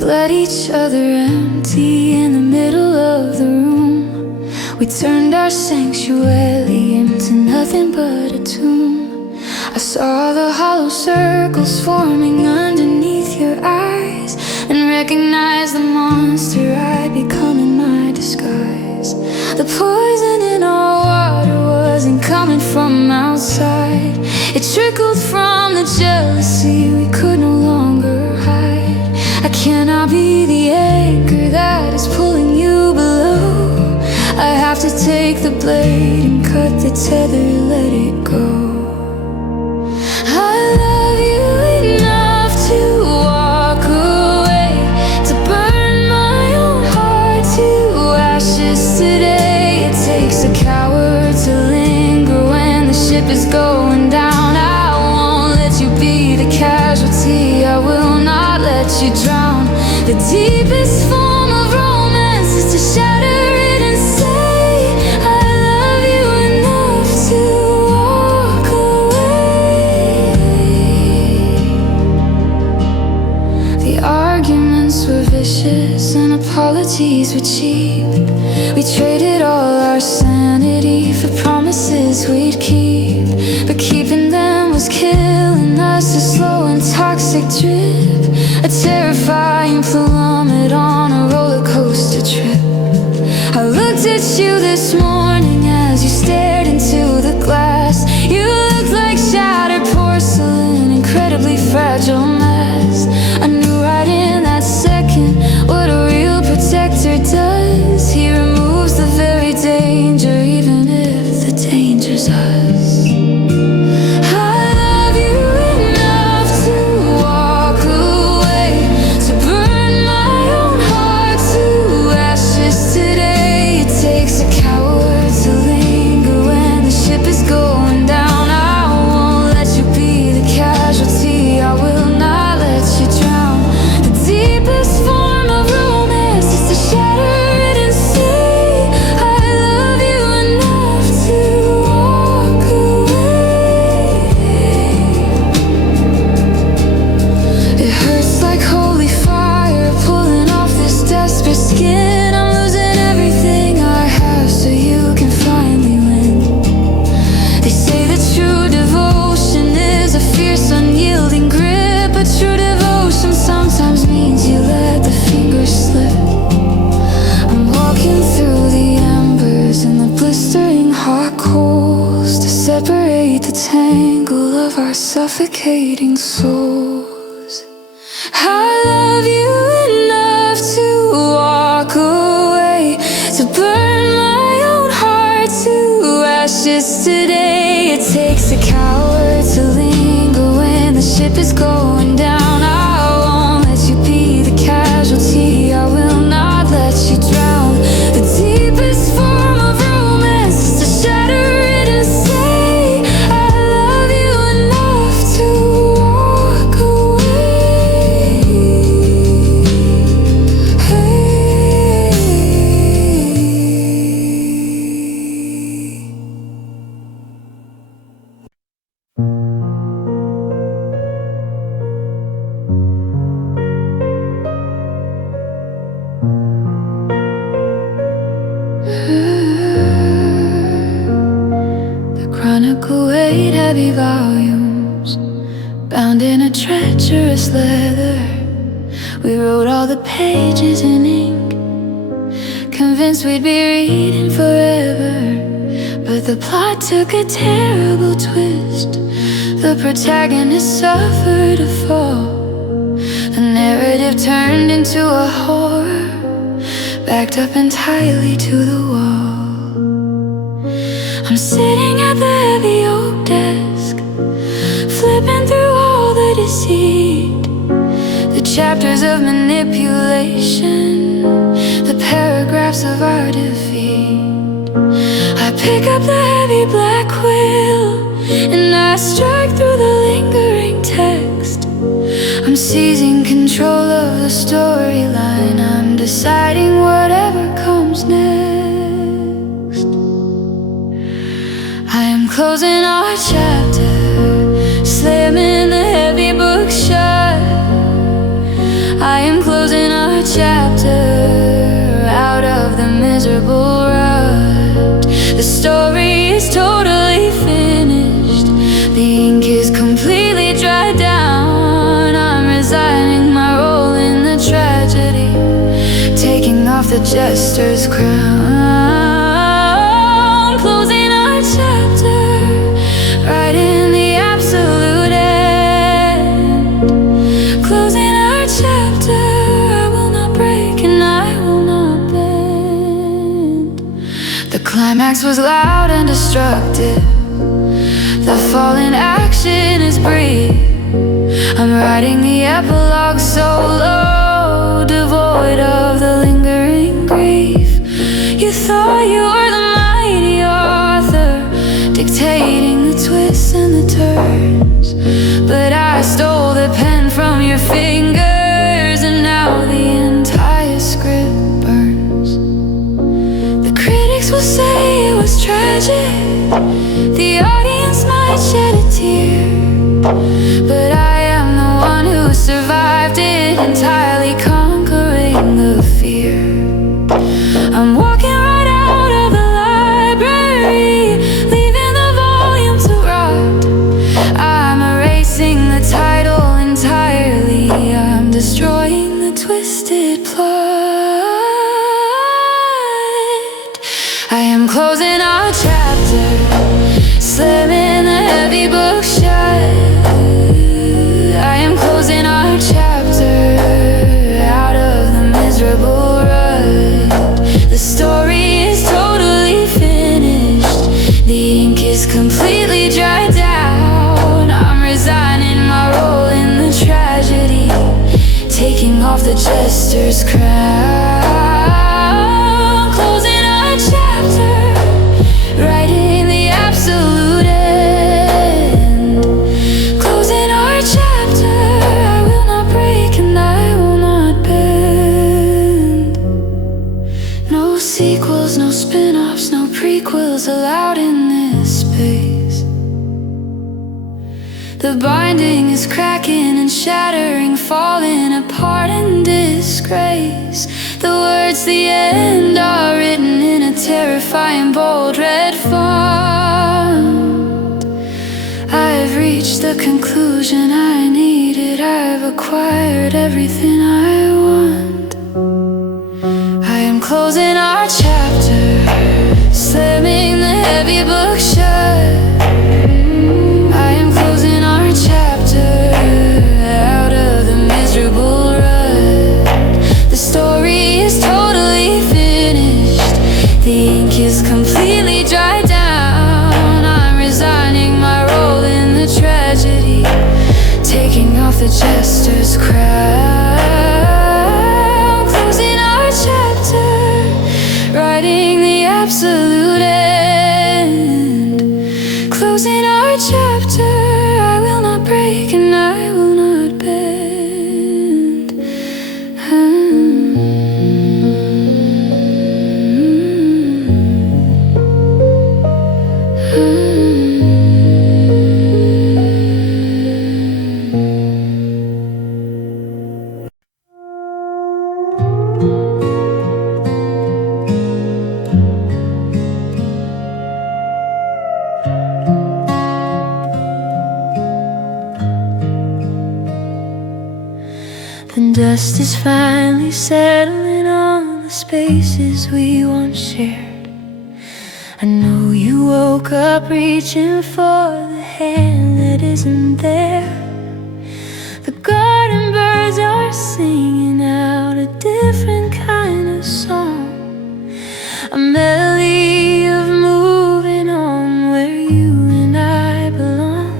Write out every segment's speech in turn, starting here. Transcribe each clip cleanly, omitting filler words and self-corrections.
bled each other empty in the middle of the room. We turned our sanctuary into nothing but a tomb. I saw the hollow circles forming underneath your eyes, and recognized the monster I'd become in my disguise. The poison in our water wasn't coming from outside. It trickled from the jealousy we could no longer hide. I cannot be the anchor that is pulling you below. I have to take the blade and cut the tether, let it go. I love you enough to walk away, to burn my own heart to ashes today. It takes a coward to linger when the ship is going down. I won't let you be the casualty, I will not let you drown. The deepest form of romance is to shatter it and say I love you enough to walk away. The arguments were vicious and apologies were cheap. We traded all our sanity for promises we'd keep, but keeping them was killing us, a slow and toxic drip, a terrifying plummet on a roller coaster trip. I looked at you this morning as you stared into the glass. You looked like shattered porcelain, incredibly fragile mess. I knew right in that second what a real protector does. He removes the very danger, even if the danger's us. Separate the tangle of our suffocating souls. I love you enough to walk away, to burn my own heart to ashes today. It takes a coward to linger when the ship is going down. I won't let you be the casualty, I will not let you drown. The deepest form of romance is to shatter it and say weight heavy volumes, bound in a treacherous leather. We wrote all the pages in ink, convinced we'd be reading forever. But the plot took a terrible twist. The protagonist suffered a fall. The narrative turned into a horror, backed up entirely to the wall. I'm sitting at the heavy oak desk, flipping through all the deceit, the chapters of manipulation, the paragraphs of our defeat. I pick up the heavy black quill and I strike through the lingering text. I'm seizing control of the storyline, I'm deciding whatever comes next. I am closing our chapter, slamming the heavy book shut. I am closing miserable rut. The story is totally finished. The ink is completely dried down. I'm resigning my role in the tragedy, taking off the jester's crown. Closing our chapter, writing the absolute end. Closing our chapter, I will not break and I will not bend. The climax was loud and destructive. The fall in action is brief. I'm writing the epilogue solo, devoid of the lingering grief. You thought you were the mighty author, dictating the twists and the turns, but I stole the pen from your fingers, and now the entire script burns. The critics will say it was tragic, the audience might shed a tear, but I am the one who survived it, entirely conquering the fear. I'm walking right out of the library, leaving the volume to rot. I'm erasing the title entirely. I'm destroying the twisted plot. I am closing our chapter, slamming the heavy book shut. I am closing our chapter, out of the miserable rut. The story is totally finished. The ink is completely dried down. I'm resigning my role in the tragedy, taking off the jester's crown. Closing our chapter, writing the absolute end. Closing our chapter, I will not break and I will not bend. No sequels, no spin-offs, no prequels allowed in this space. The binding is cracking and shattering, falling apart in disgrace. The words "the end" are written in a terrifying bold red font. I've reached the conclusion I needed. I've acquired everything I want. I am closing our chapter, slamming the heavy book shut. I am closing our chapter, out of the miserable rut. The story is totally finished. The ink is completely dried down. I'm resigning my role in the tragedy, taking off the jester's crown. Closing our chapter, writing the absolute end. Closing our chapter, I will not break and I will not bend. The dust is finally settling on the spaces we once shared. I know you woke up reaching for the hand that isn't there. The garden birds are singing out a different kind of song, a melody of moving on where you and I belong.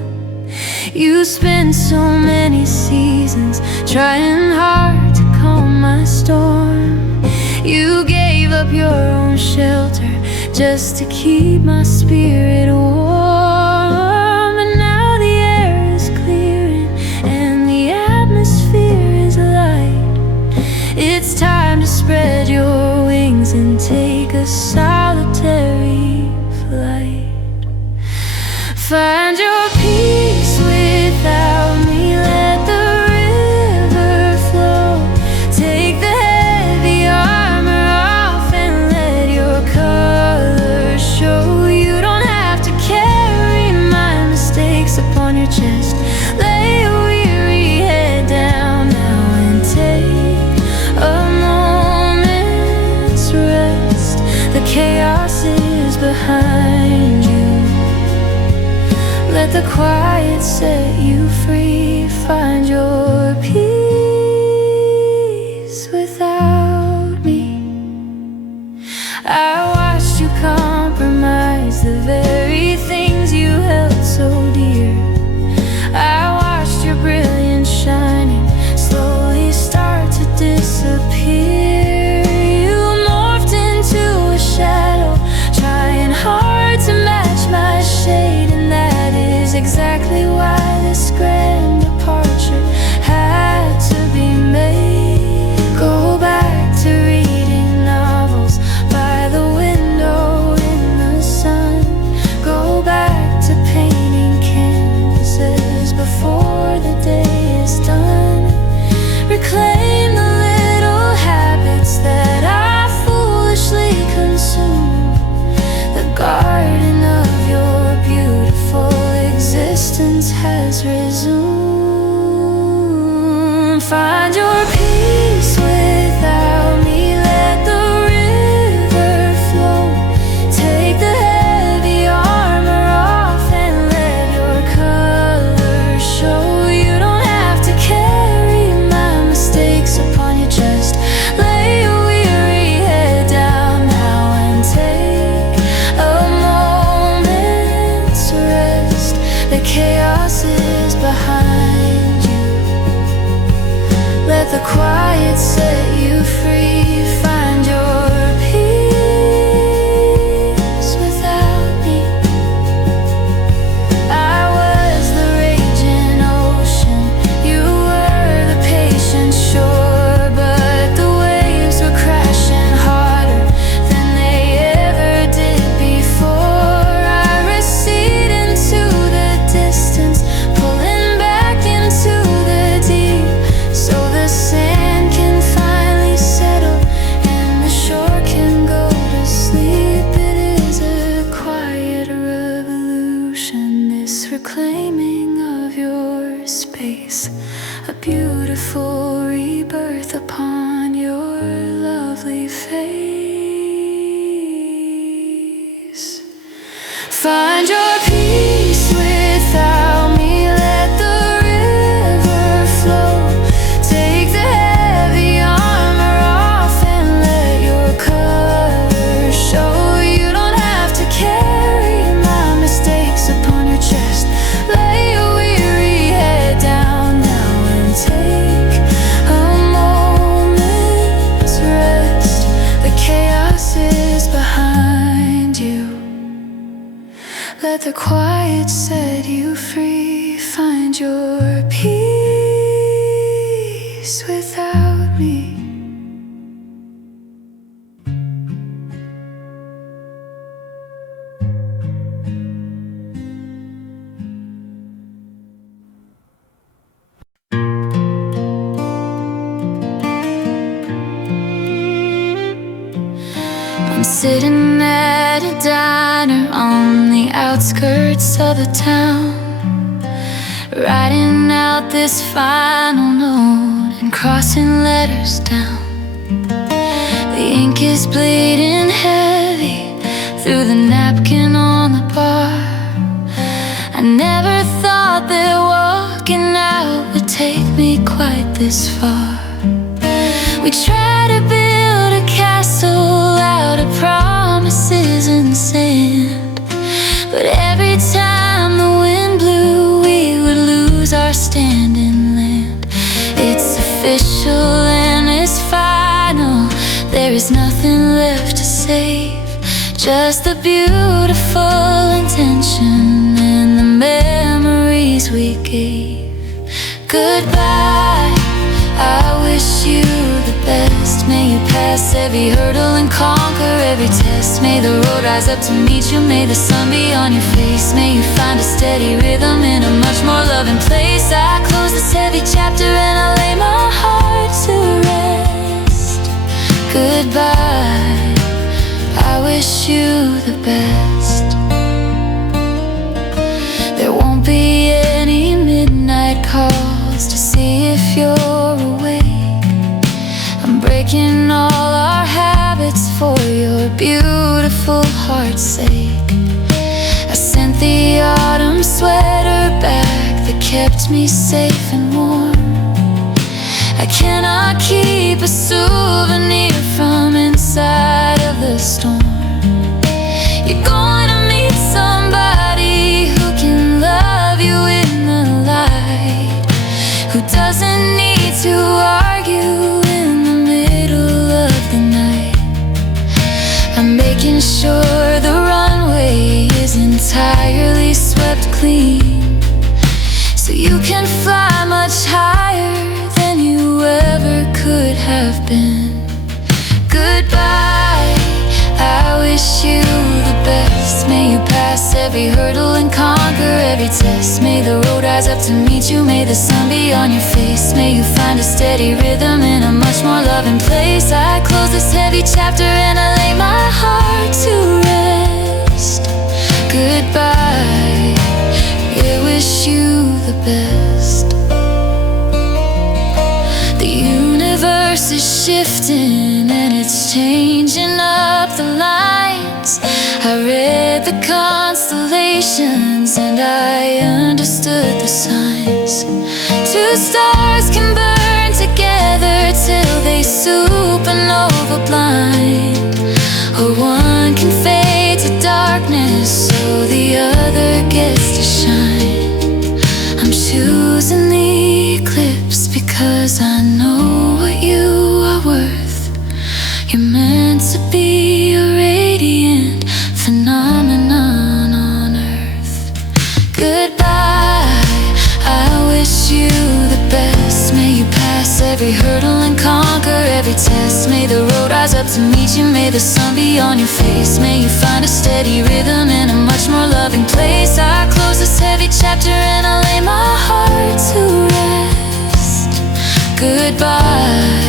You spent so many seasons trying hard to calm my storm. You gave up your own shelter just to keep my spirit warm. And now the air is clearing and the atmosphere is light. It's time to spread your wings and take a solitary flight. Find your peace without me, let the river flow. Take the heavy armor off and let your behind you. Let the quiet set you free. Find your peace without me. I watched you compromise the very things you held so dear. I watched your brilliance shining slowly start to disappear. You morphed into a shadow, trying hard to match my shade, and that is exactly why this grand departure had to be made. Go back to reading novels by the window in the sun. Go back to painting canvases before the day is done. Reclaim the little habits that I foolishly consumed. The garden of your beautiful existence has resumed. Find your peace without me. Let the river flow. Take the heavy armor off and let your colors show. You don't have to carry my mistakes upon your chest. Lay your weary head down now and take a moment's rest. The chaos is behind you. Let the quiet set you free. Find your peace without me. I was the raging ocean, you were the patient shore, but the waves were crashing harder than they ever did before. I recede into the distance, pulling back into the deep, so the sand can finally settle and the shore can go to sleep. It is a quiet revolution, this reclaiming of your space, a beautiful rebirth upon your lovely face. Find your peace without me. Let the river flow. Take the heavy armor off and let your colors show. You don't have to carry my mistakes upon your chest. Lay your weary head down now and take a moment's rest. The chaos is behind you. Let the quiet set you free. Find your peace without me. I'm sitting at a diner on the outskirts of the town, writing out this final note and crossing letters down. The ink is bleeding heavy through the napkin on the bar. I never thought that walking out would take me quite this far. We try to build a castle out of promises and sand, but every time the wind blew, we would lose our stand in land. It's official and it's final. There is nothing left to save, just the beautiful intention and the memories we gave. Goodbye, I wish you the best. May you pass every hurdle and conquer every test. May the road rise up to meet you. May the sun be on your face. May you find a steady rhythm in a much more loving place. I close this heavy chapter and I lay my heart to rest. Goodbye, I wish you the best. There won't be any midnight calls to see if you're awake. I'm breaking all our habits for your beautiful full heart's sake. I sent the autumn sweater back that kept me safe and warm. I cannot keep a souvenir from inside of the storm. You're going to meet somebody who can love you in the light, who doesn't need to argue in the middle of the night. I'm making sure the runway is entirely swept clean, so you can fly much higher than you ever could have been. Goodbye, I wish you the best. May you pass every hurdle and conquer every test. May the road rise up to meet you, may the sun be on your face. May you find a steady rhythm in a much more loving place. I close this heavy chapter and I lay my heart to rest. Goodbye, I wish you the best. The universe is shifting and it's changing up the lines. I read the constellations and I understood the signs. Two stars can burn together till they supernova blind, or one can fade to darkness so the other gets to shine. I'm choosing the eclipse because I know what you are worth. You're meant to be a radiant phenomenon on earth. Goodbye, I wish you the best. May you pass every hurdle and conquer every test. May the road rise up to meet you, may the sun be on your face. May you find a steady rhythm in a much more loving place. I close this heavy chapter and I lay my heart to rest. Goodbye,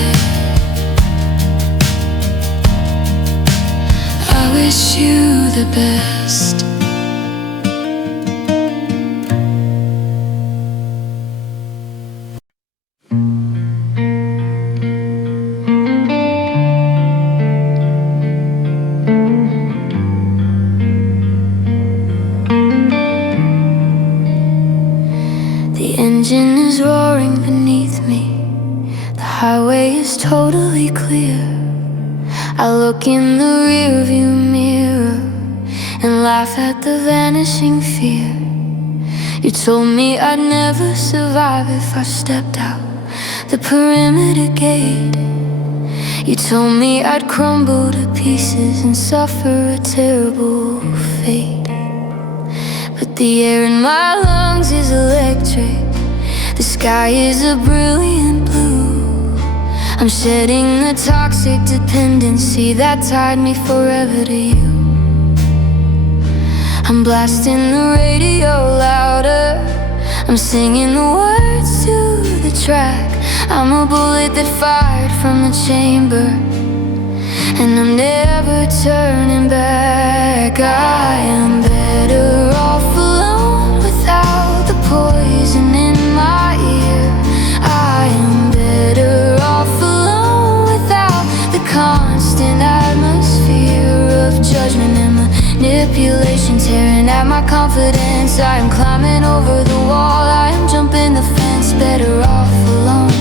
I wish you the best. The engine is roaring beneath me. The highway is totally clear. I look in the rearview mirror and laugh at the vanishing fear. You told me I'd never survive if I stepped out the perimeter gate. You told me I'd crumble to pieces and suffer a terrible fate. But the air in my lungs is electric. The sky is a brilliant blue. I'm shedding the toxic dependency that tied me forever to you. I'm blasting the radio louder. I'm singing the words to the track. I'm a bullet that fired from the chamber, and I'm never turning back. I am better off alone without the poison in my ear. I am better off alone without the constant atmosphere of judgment and manipulation tearing at my confidence. I am climbing over the wall, I am jumping the fence. Better off alone,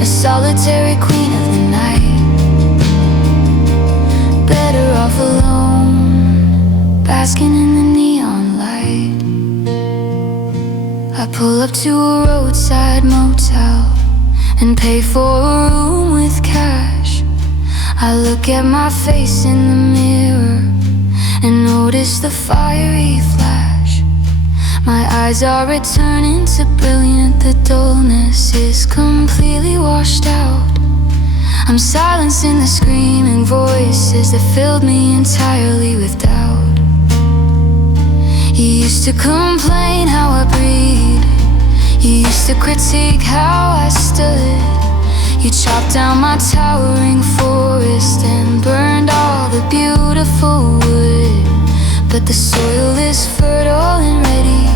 a solitary queen of the night. Better off alone, basking in the neon light. I pull up to a roadside motel and pay for a room with cash. I look at my face in the mirror and notice the fiery flash. My eyes are returning to brilliant. The dullness is completely washed out. I'm silencing the screaming voices that filled me entirely with doubt. You used to complain how I breathe. You used to critique how I stood. You chopped down my towering forest and burned all the beautiful wood. But the soil is fertile and ready.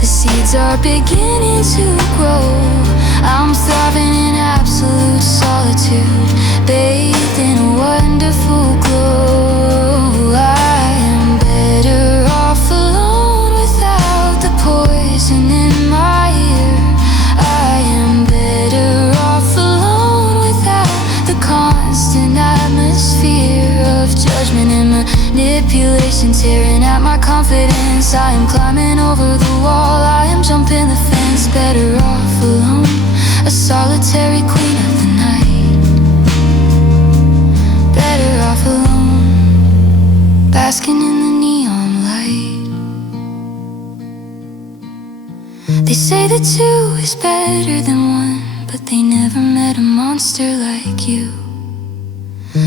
The seeds are beginning to grow. I'm thriving in absolute solitude, bathed in a wonderful glow. manipulation, tearing at my confidence. I am climbing over the wall, I am jumping the fence. Better off alone, a solitary queen of the night. Better off alone, basking in the neon light. They say that two is better than one, but they never met a monster like you.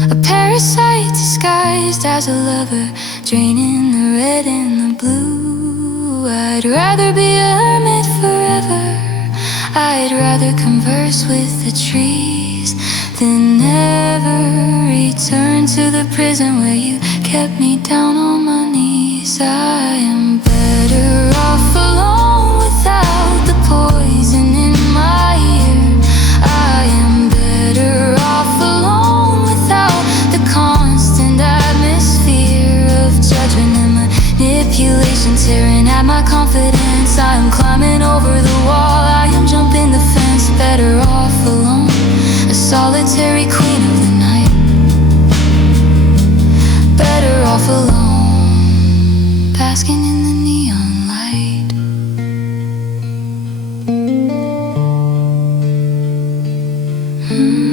A parasite disguised as a lover, draining the red and the blue. I'd rather be a hermit forever, I'd rather converse with the trees than ever return to the prison where you kept me down on my knees. I am better off alone without the poison in my ear. I am better off alone without the constant atmosphere of judgment and manipulation, tearing at my confidence. I am climbing over the wall, I am jumping the fence. Better off alone, a solitary queen of the night. Better off alone, basking in the neon light. Mm-hmm.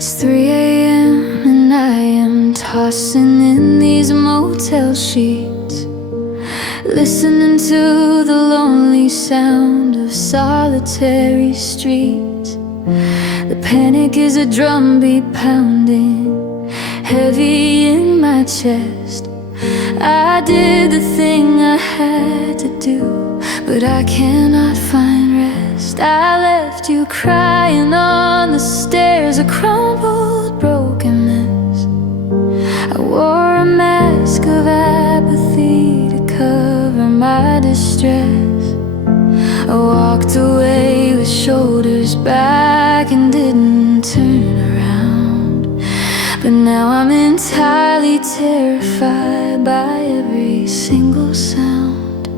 3 a.m. and I am tossing in these motel sheets, listening to the lonely sound of solitary streets. The panic is a drumbeat pounding heavy in my chest. I did the thing I had to do, but I cannot find rest. I left you crying on the stairs, a crumpled, broken mess. I wore a mask of apathy to cover my distress. I walked away with shoulders back and didn't turn around. But now I'm entirely terrified by every single sound.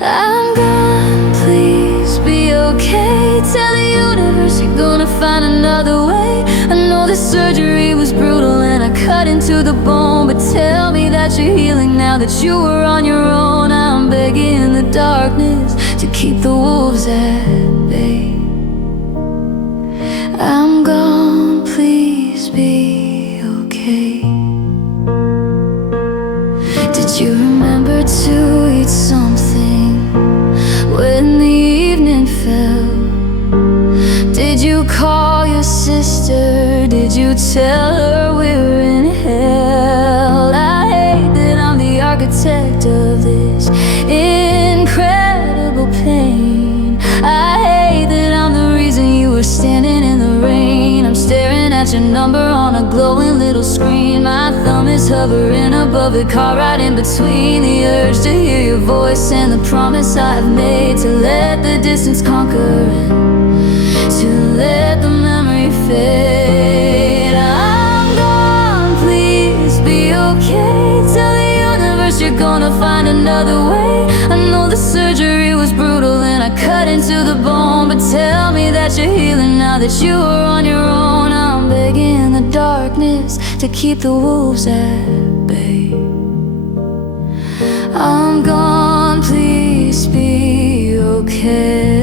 I'm gone, please be okay. Tell the universe you're gonna find another way. I know the surgery was brutal and I cut into the bone, but tell me that you're healing now, that you were on your own. I'm begging in the darkness to keep the wolves at bay. I'm gone, please be okay. Did you remember to eat something when the evening fell? Did you call your sister? Did you tell her we were in hell? I hate that I'm the architect of this incredible pain. I hate that I'm the reason you were standing in the rain. I'm staring at your number on a glowing little screen. My thumb is hovering above the car, right in between the urge to hear your voice and the promise I have made to let the distance conquer and to let the memory fade. I'm gone, please be okay. Tell the universe you're gonna find another way. I know the surgery was brutal and I cut into the bone, but tell me that you're healing now, that you are on your own. I'm begging in the darkness to keep the wolves at bay. I'm gone, please be okay.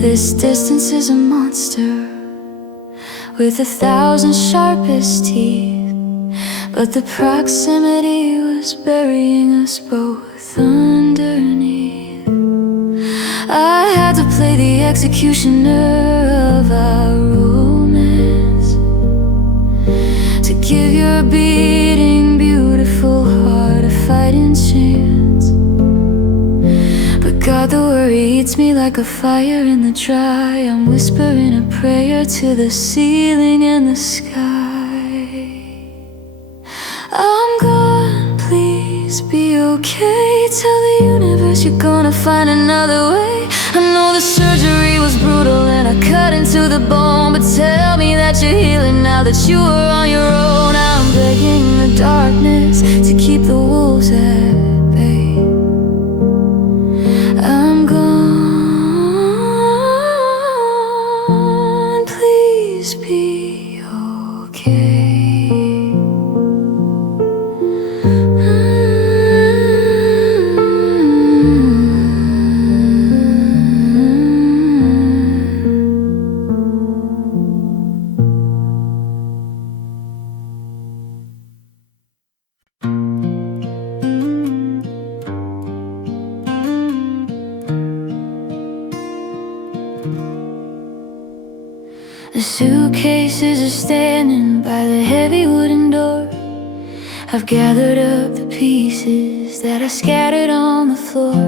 This distance is a monster with 1,000 sharpest teeth, but the proximity was burying us both underneath. I had to play the executioner of our romance, to give your beating, beautiful heart a fighting chance. But God, the worry eats me like a fire in the dry. I'm whispering a prayer to the ceiling and the sky. okay? Tell the universe you're gonna find another way. I know the surgery was brutal and I cut into the bone, but tell me that you're healing now that you are on your own. I'm begging the darkness to keep the wolves at bay. I'm gone, please be okay. The suitcases are standing by the heavy wooden door. I've gathered up the pieces that I scattered on the floor.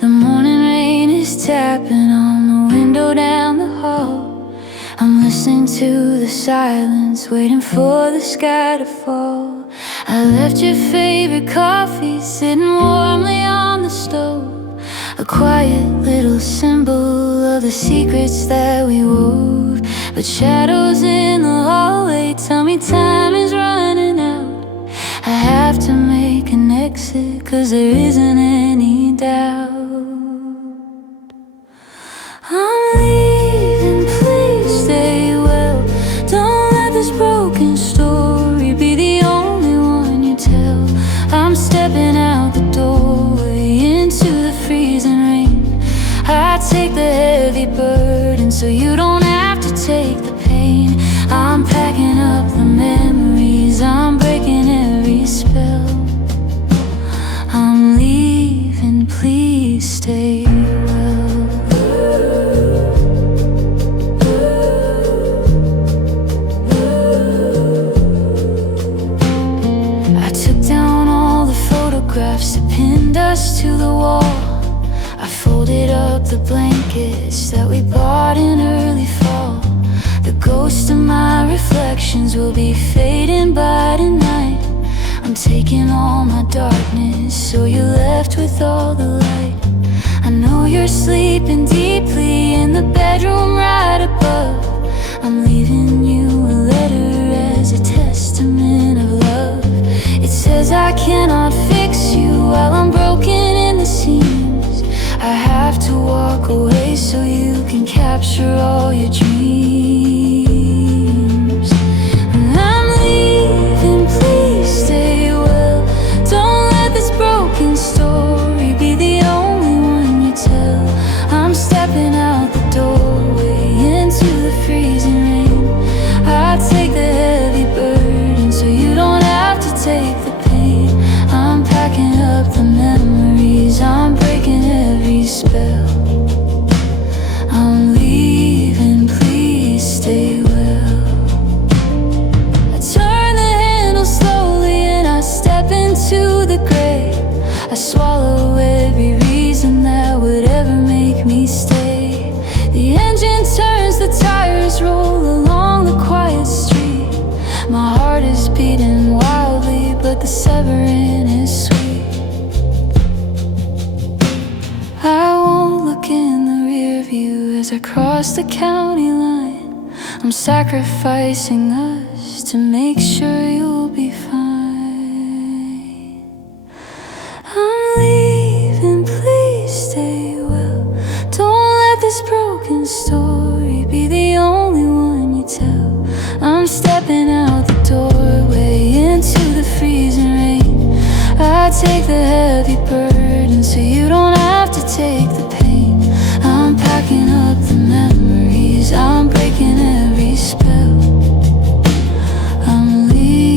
The morning rain is tapping on the window down the hall. I'm listening to the silence, waiting for the sky to fall. I left your favorite coffee sitting warmly on the stove, a quiet little symbol of the secrets that we wove. But shadows in the hallway tell me time is running out. I have to make an exit, 'cause there isn't any doubt. I'm leaving, please stay well. Don't let this broken story be the only one you tell. I'm stepping out the doorway into the freezing rain. I take the heavy burden so you don't have to take the pain. I'm packing up the memories, I'm breaking every spell. I'm leaving, please stay well. I took down all the photographs that pinned us to the wall. I folded up the blankets that we bought in early fall. The ghost of my reflections will be fading by tonight. I'm taking all my darkness, so you're left with all the light. I know you're sleeping deeply in the bedroom right above. I'm leaving you a letter as a testament of love. It says I cannot fix you while I'm broken in the seams. I have to walk away so you can capture all your dreams. And I'm leaving, please stay well. Don't let this broken story be the only one you tell. I'm stepping out the doorway into the freezing rain. I take the heavy burden so you don't have to take the pain. I'm packing up the memories, I'm breaking every spell. I'm leaving, please stay well. I turn the handle slowly and I step into the grave. I swallow every reason that would ever make me stay. The engine turns, the tires roll along the quiet street. My heart is beating wildly, but the severing is sweet. I won't look in the rear view as I cross the county line. I'm sacrificing us to make sure you'll be fine. I'm leaving, please stay well. Don't let this broken story be the only one you tell. I'm stepping out the doorway into the freezing rain. I take the heavy burden so you don't have to take the pain. I'm packing up the memories, I'm breaking every spell. I'm leaving.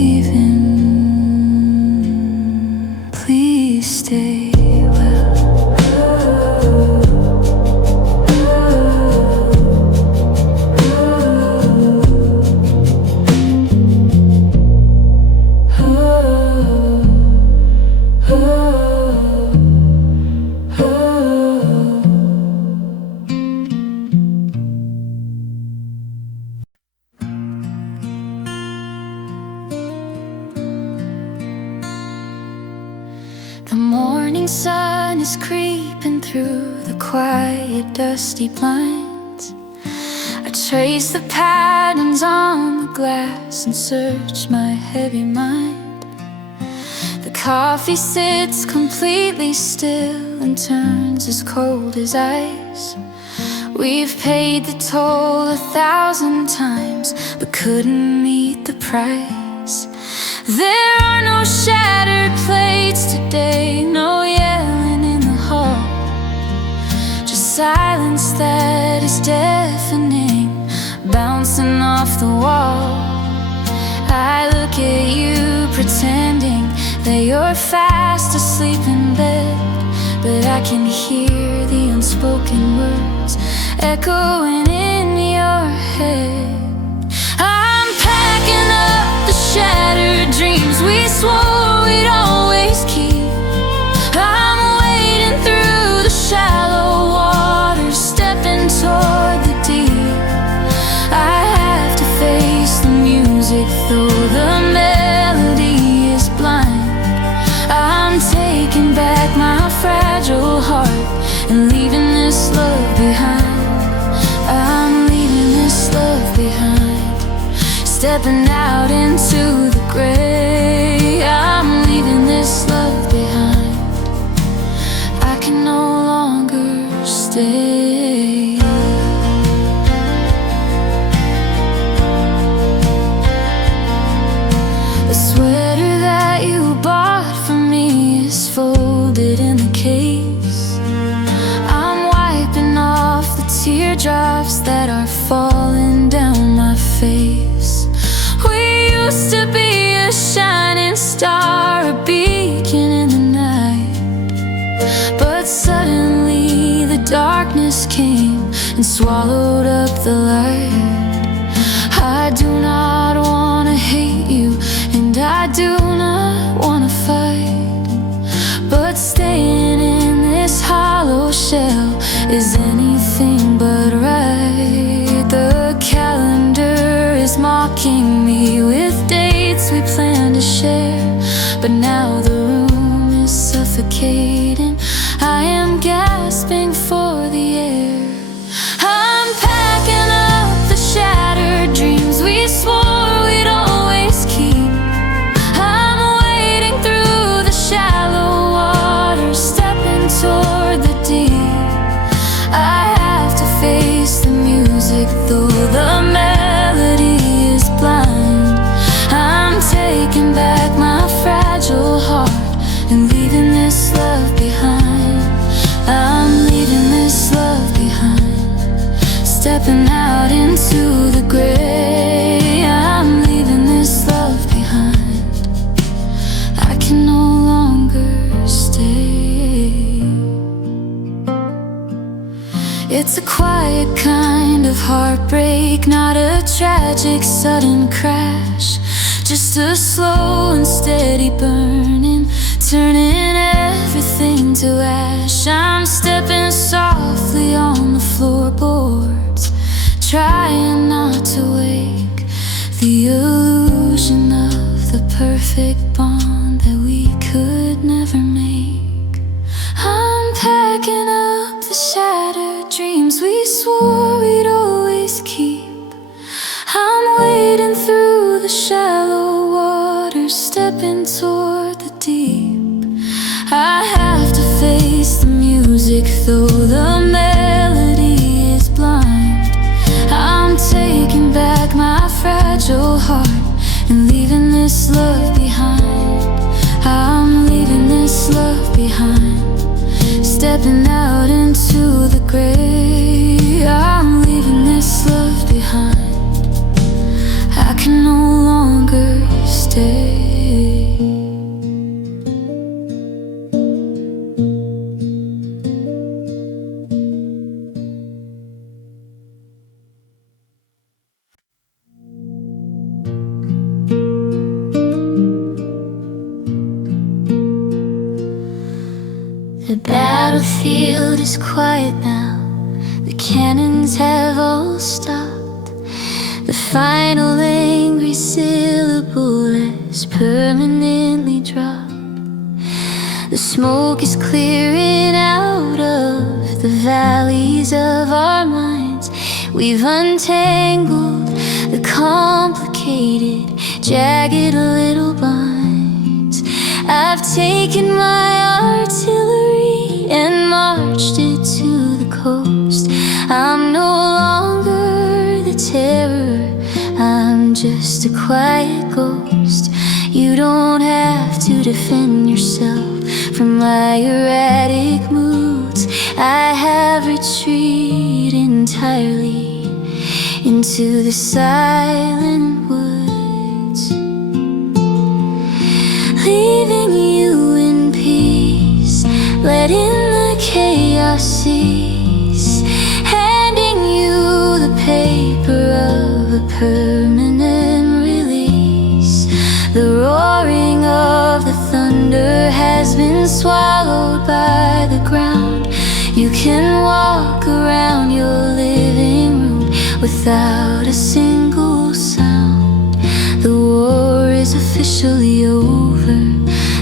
morning sun is creeping through the quiet, dusty blinds. I trace the patterns on the glass and search my heavy mind. The coffee sits completely still and turns as cold as ice. We've paid the toll 1,000 times, but couldn't meet the price. There are no shattered plates today, no yelling in the hall, just silence that is deafening, bouncing off the wall. I look at you pretending that you're fast asleep in bed, but I can hear the unspoken words echoing in your head. I'm packing up the shattered dreams we swore we'd always keep. I'm wading through the shallow waters, stepping toward the deep. I have to face the music, though the melody is blind. I'm taking back my fragile heart and leaving this love behind. I'm leaving this love behind, stepping out into the gray. I'm leaving this love behind. I can no longer stay. The sweater that you bought for me is folded in the case. I'm wiping off the teardrops that are falling down my face. We used to be a shining star, a beacon in the night, but suddenly the darkness came and swallowed up the light. I do not want to hate you, and I do not want to fight, but staying in this hollow shell is anything but right. The calendar is mocking me with dates we planned to share, but now the room is suffocating. I am gasping for the air. I'm packing up the shattered dreams we swore we'd always keep. I'm wading through the shallow waters, stepping toward the deep. I have to face the music, though the melody is blind. I'm taking back my fragile heart and leaving this love behind. I'm leaving this love behind, stepping out into the gray. I'm leaving this love behind. I can no longer stay. It's a quiet kind of heartbreak, not a tragic sudden crash, just a slow and steady burning, turning everything to ash. I'm stepping softly on the floorboards, trying not to wake the illusion of the perfect bond that we could never make. I'm packing up the shattered dreams we swore we'd always keep. I'm wading through the shallow waters, stepping toward the deep. I have to face the music, though the melody is blind. I'm taking back my fragile heart and leaving this love behind. I'm leaving this love behind, stepping out into the gray. I'm leaving this love behind. I can no longer stay. The battlefield is quiet now. The cannons have all stopped. The final angry syllable has permanently dropped. The smoke is clearing out of the valleys of our minds. We've untangled the complicated, jagged little binds. I've taken my artillery and marched it to the coast. I'm no longer the terror, I'm just a quiet ghost. You don't have to defend yourself from my erratic moods. I have retreated entirely into the silent woods, leaving you in peace, letting the chaos cease, handing you the paper of a permanent release. The roaring of the thunder has been swallowed by the ground. You can walk around your living room without a single sound. The war is officially over.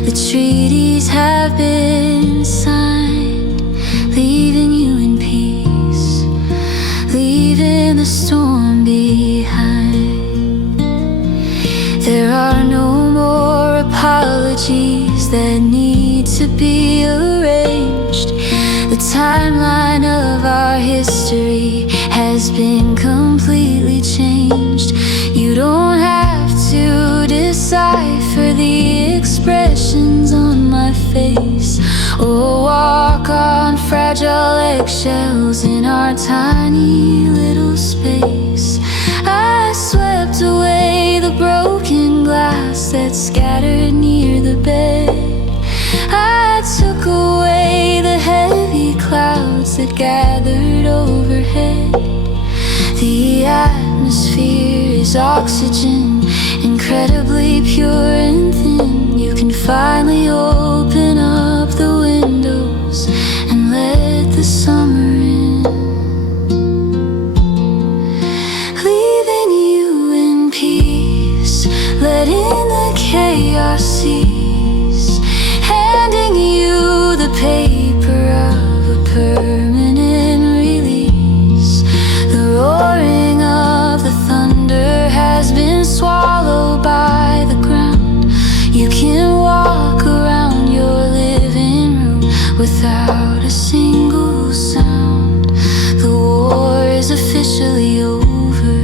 The treaties have been signed, leaving you in peace, leaving the storm behind. There are no more apologies that need to be arranged. The timeline of our history has been completely changed. You don't have to decipher the expressions on my face, or walk on fragile eggshells in our tiny little space. I swept away the broken glass that's scattered near the bed. I took away the heavy clouds that gathered overhead. The atmosphere is oxygen, incredibly pure and thin. You can finally open up the windows and let the summer in, leaving you in peace, letting the chaos cease, handing you the paper of a permanent release. The roaring of the thunder has been swallowed by the ground. You can walk around your living room without a single sound. The war is officially over.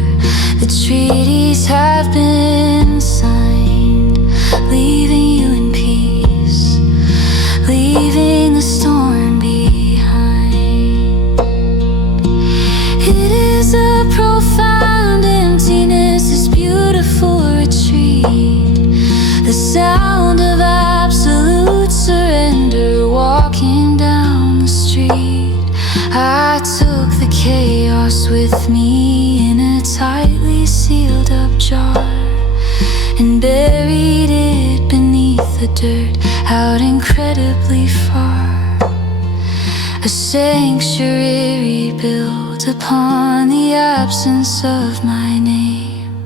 The treaties have been signed, leaving you in peace, leaving the storm behind. It is a profound emptiness, this beautiful retreat, the sound of absolute surrender walking down the street. I took the chaos with me in a tightly sealed up jar and buried it beneath the dirt out incredibly far. A sanctuary built upon the absence of my name,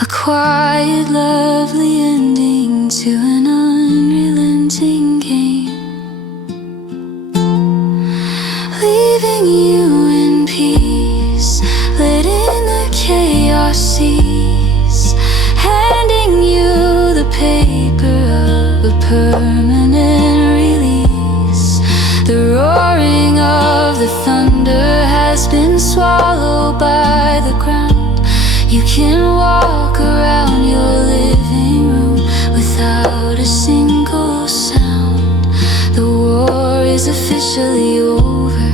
a quiet, lovely ending to an unrelenting game, leaving you in peace, letting the chaos cease, handing you the paper of a permanent release. The roaring of the thunder has been swallowed by the ground. You can walk around your living room without a single sound. The war is officially over.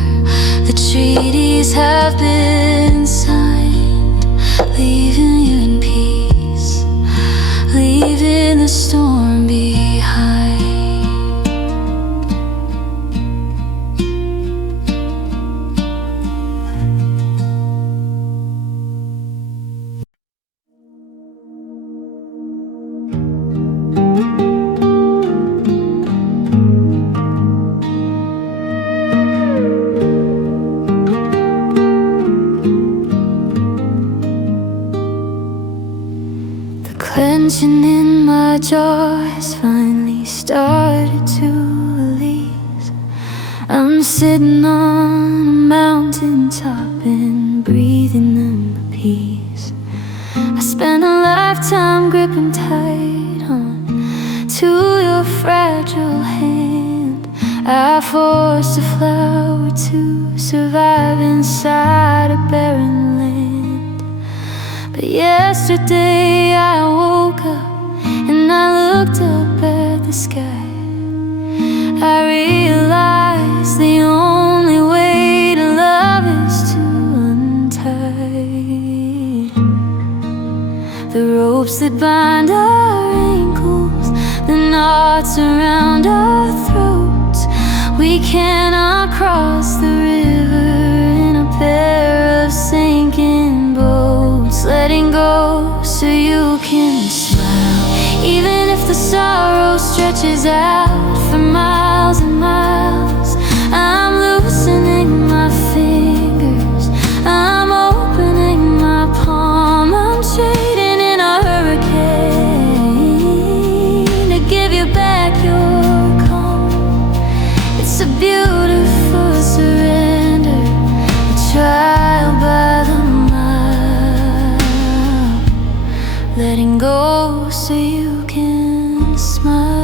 The treaties have been signed, leaving you in peace, leaving the storm behind. Clenching in my jaw has finally started to I'm sitting on a mountain top and breathing in the peace. I spent a lifetime gripping tight on to your fragile hand. I forced a flower to survive inside a barren land. But yesterday I woke up and I looked up at the sky. I realized the only way to love is to untie the ropes that bind our ankles, the knots around our throats. We cannot cross the river in a pair of sinking boats. Letting go so you can smile, even if the sorrow stretches out for miles and miles. I'm loosening my fingers, I'm opening my palm. I'm trading in a hurricane to give you back your calm. It's a beautiful surrender, a trial by the mile. Letting go so you can smile.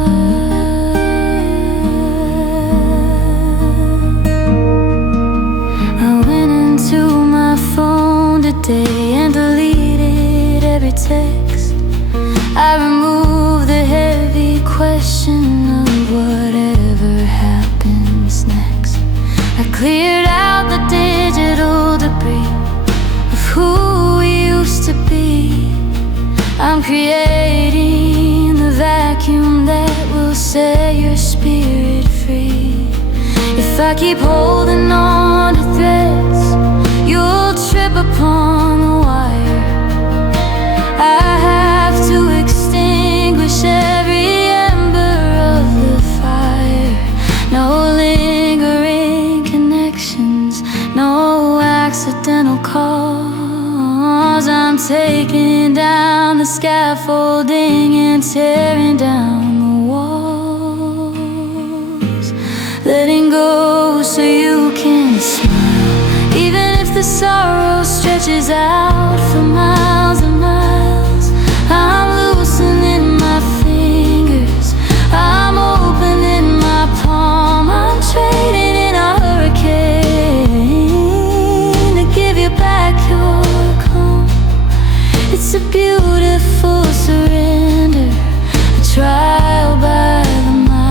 And deleted every text. I removed the heavy question of whatever happens next. I cleared out the digital debris of who we used to be. I'm creating the vacuum that will set your spirit free. If I keep holding on to threads, you'll trip upon the wire. I have to extinguish every ember of the fire. No lingering connections, no accidental calls. I'm taking down the scaffolding and tearing down the walls. Letting go so you can smile, even if the sorrow stretches out for miles and miles. I'm loosening my fingers, I'm opening my palm. I'm trading in a hurricane to give you back your calm. It's a beautiful surrender, a trial by the mile.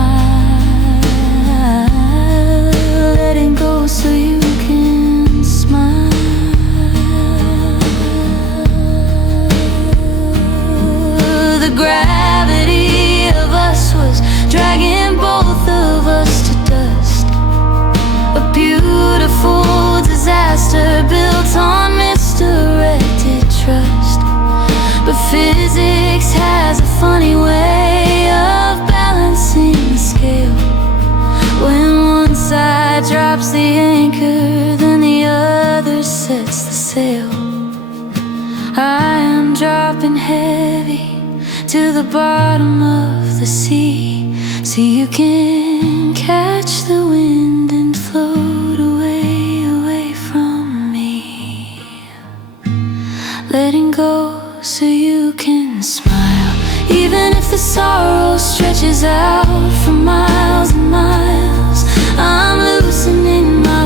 Letting go so you can smile. The gravity of us was dragging both of us to dust. A beautiful disaster built on misdirected trust. But physics has a funny way of balancing the scale. When one side drops the anchor, then the other sets the sail. I am dropping heavy to the bottom of the sea, so you can catch the wind and float away, away from me. Letting go so you can smile, even if the sorrow stretches out for miles and miles. I'm loosening my